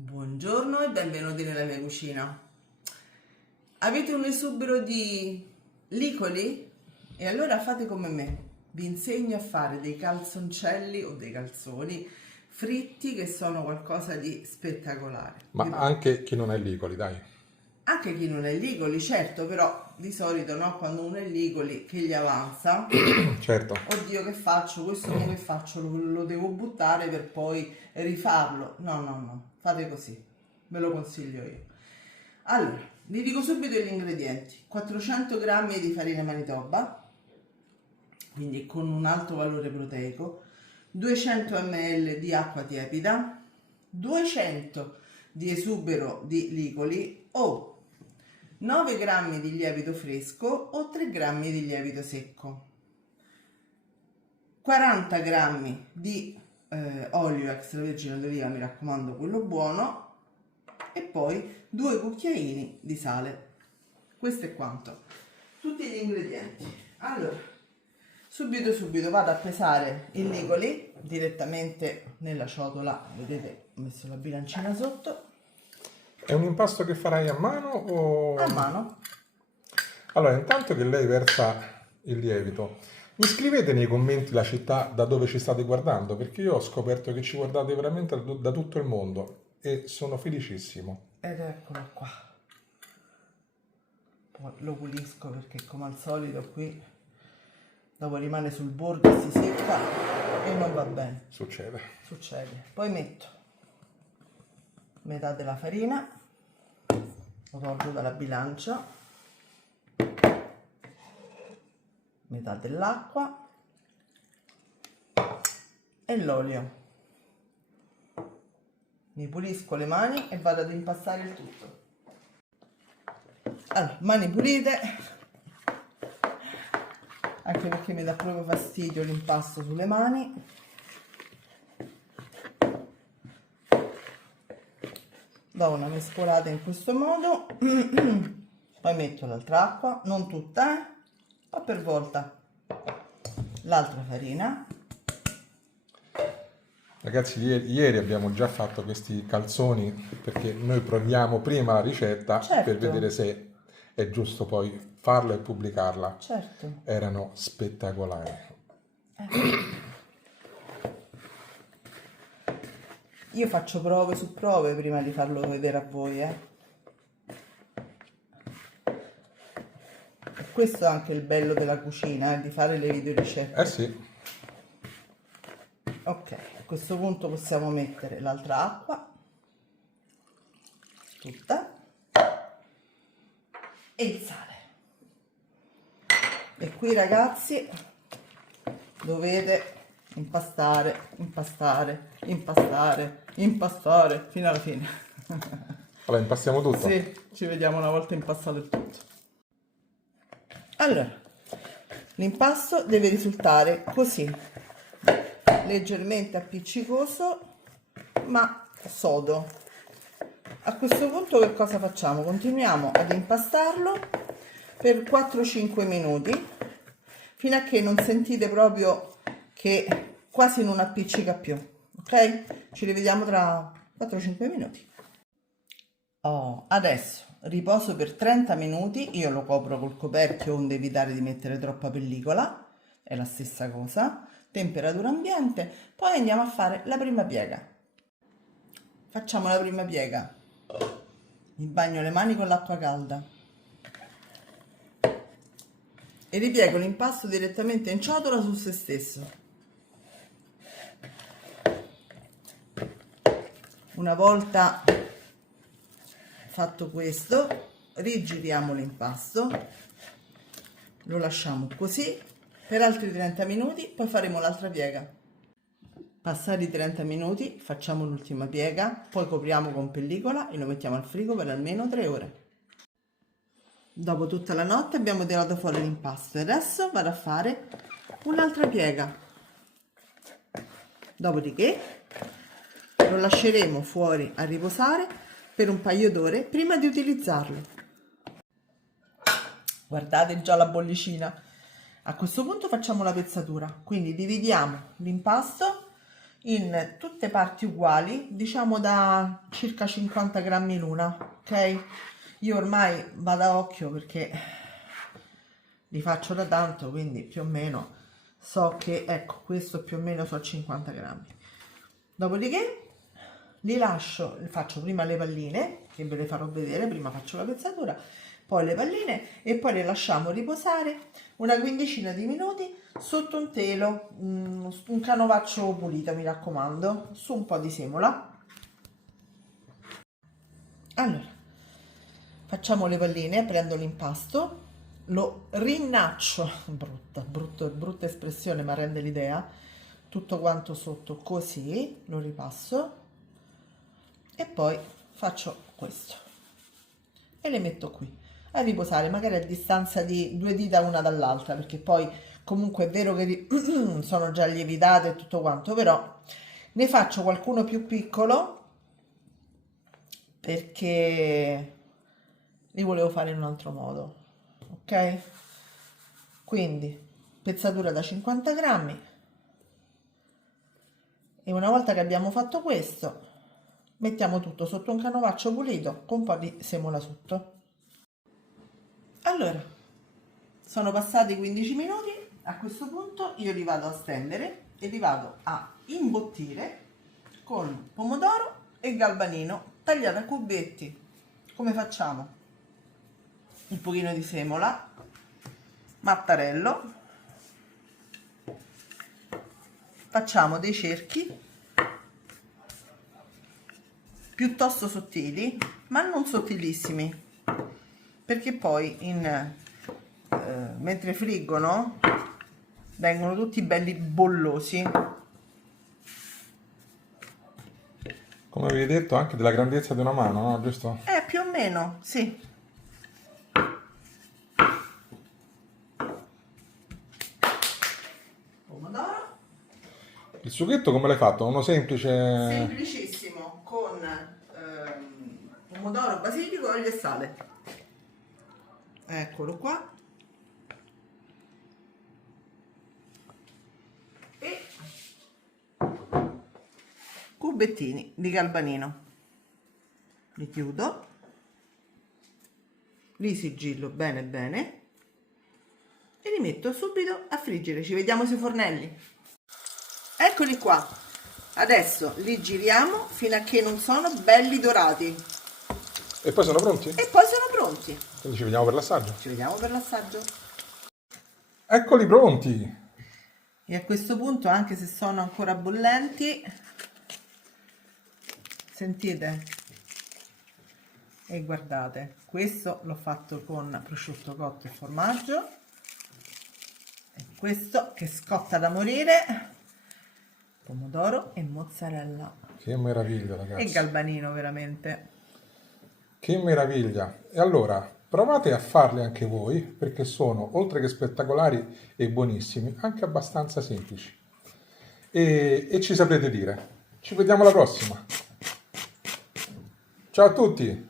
Buongiorno e benvenuti nella mia cucina. Avete un esubero di licoli? E allora fate come me. Vi insegno a fare dei calzoncelli o dei calzoni fritti che sono qualcosa di spettacolare. Ma anche chi non è Licoli, dai. Anche chi non è licoli, certo, però di solito no, quando uno è licoli che gli avanza, Certo. oddio che faccio, questo come faccio, lo devo buttare per poi rifarlo. No, fate così, ve lo consiglio io. Allora, vi dico subito gli ingredienti: 400 grammi di farina manitoba, quindi con un alto valore proteico, 200 ml di acqua tiepida, 200 di esubero di licoli o 9 grammi di lievito fresco o 3 grammi di lievito secco, 40 grammi di olio extravergine d'oliva, mi raccomando quello buono, e poi 2 cucchiaini di sale. Questo è quanto, tutti gli ingredienti. Allora, subito vado a pesare i licoli direttamente nella ciotola, vedete ho messo la bilancina sotto. È un impasto che farai a mano o... A mano. Allora, intanto che lei versa il lievito, mi scrivete nei commenti la città da dove ci state guardando, perché io ho scoperto che ci guardate veramente da tutto il mondo e sono felicissimo. Ed eccolo qua. Poi lo pulisco perché come al solito qui dopo rimane sul bordo e si secca e non va bene. Succede. Poi metto metà della farina, lo tolgo dalla bilancia, metà dell'acqua e l'olio. Mi pulisco le mani e vado ad impastare il tutto. Allora, mani pulite, anche perché mi dà proprio fastidio l'impasto sulle mani. Do una mescolata in questo modo, poi metto l'altra acqua, non tutta, ma per volta l'altra farina. Ragazzi, ieri abbiamo già fatto questi calzoni perché noi proviamo prima la ricetta Certo. per vedere se è giusto poi farla e pubblicarla. Certo. Erano spettacolari. Io faccio prove su prove prima di farlo vedere a voi, Questo è anche il bello della cucina, di fare le video ricette. Eh sì. Ok, a questo punto possiamo mettere l'altra acqua, tutta, e il sale. E qui ragazzi dovete impastare fino alla fine. Allora, impastiamo tutto? Sì, ci vediamo una volta impastato il tutto. Allora, l'impasto deve risultare così, leggermente appiccicoso ma sodo. A questo punto che cosa facciamo? Continuiamo ad impastarlo per 4-5 minuti fino a che non sentite proprio che quasi non appiccica più, ok? Ci rivediamo tra 4-5 minuti. Adesso riposo per 30 minuti, io lo copro col coperchio onde evitare di mettere troppa pellicola, è la stessa cosa, temperatura ambiente, poi andiamo a fare la prima piega. Facciamo la prima piega, mi bagno le mani con l'acqua calda e ripiego l'impasto direttamente in ciotola su se stesso. Una volta fatto questo, rigiriamo l'impasto, lo lasciamo così per altri 30 minuti, poi faremo l'altra piega. Passati i 30 minuti facciamo l'ultima piega, poi copriamo con pellicola e lo mettiamo al frigo per almeno 3 ore. Dopo tutta la notte abbiamo tirato fuori l'impasto e adesso vado a fare un'altra piega. Dopodiché lo lasceremo fuori a riposare per un paio d'ore prima di utilizzarlo. Guardate già la bollicina. A questo punto facciamo la pezzatura, quindi dividiamo l'impasto in tutte parti uguali, diciamo da circa 50 grammi l'una, ok? Io ormai vado a occhio perché li faccio da tanto, quindi più o meno so che, ecco, questo più o meno so 50 grammi. Dopodiché li lascio, faccio prima le palline, che ve le farò vedere, prima faccio la pezzatura, poi le palline e poi le lasciamo riposare una quindicina di minuti sotto un telo, un canovaccio pulito, mi raccomando, su un po' di semola. Allora, facciamo le palline, prendo l'impasto, lo rinnaccio, brutta espressione ma rende l'idea, tutto quanto sotto così, lo ripasso e poi faccio questo e le metto qui a riposare, magari a distanza di 2 dita una dall'altra, perché poi comunque è vero che sono già lievitate e tutto quanto, però ne faccio qualcuno più piccolo perché li volevo fare in un altro modo, ok? Quindi pezzatura da 50 grammi e una volta che abbiamo fatto questo mettiamo tutto sotto un canovaccio pulito con un po' di semola sotto. Allora, sono passati 15 minuti, a questo punto io li vado a stendere e li vado a imbottire con pomodoro e galbanino tagliato a cubetti. Come facciamo? Un pochino di semola, mattarello, facciamo dei cerchi piuttosto sottili, ma non sottilissimi, perché poi mentre friggono vengono tutti belli bollosi. Come avevi detto, anche della grandezza di una mano, no? Giusto? Più o meno, sì. Pomodoro. Il sughetto come l'hai fatto? Uno semplice... Semplicissimo, con pomodoro, basilico, olio e sale. Eccolo qua. E cubettini di galbanino. Li chiudo. Li sigillo bene bene. E li metto subito a friggere. Ci vediamo sui fornelli. Eccoli qua. Adesso li giriamo fino a che non sono belli dorati. E poi sono pronti? E poi sono pronti. Quindi ci vediamo per l'assaggio. Ci vediamo per l'assaggio. Eccoli pronti! E a questo punto, anche se sono ancora bollenti, sentite? E guardate, questo l'ho fatto con prosciutto cotto e formaggio. E questo che scotta da morire, pomodoro e mozzarella. Che meraviglia, ragazzi. E galbanino, veramente. Che meraviglia! E allora, provate a farli anche voi, perché sono, oltre che spettacolari e buonissimi, anche abbastanza semplici. E ci saprete dire. Ci vediamo alla prossima. Ciao a tutti!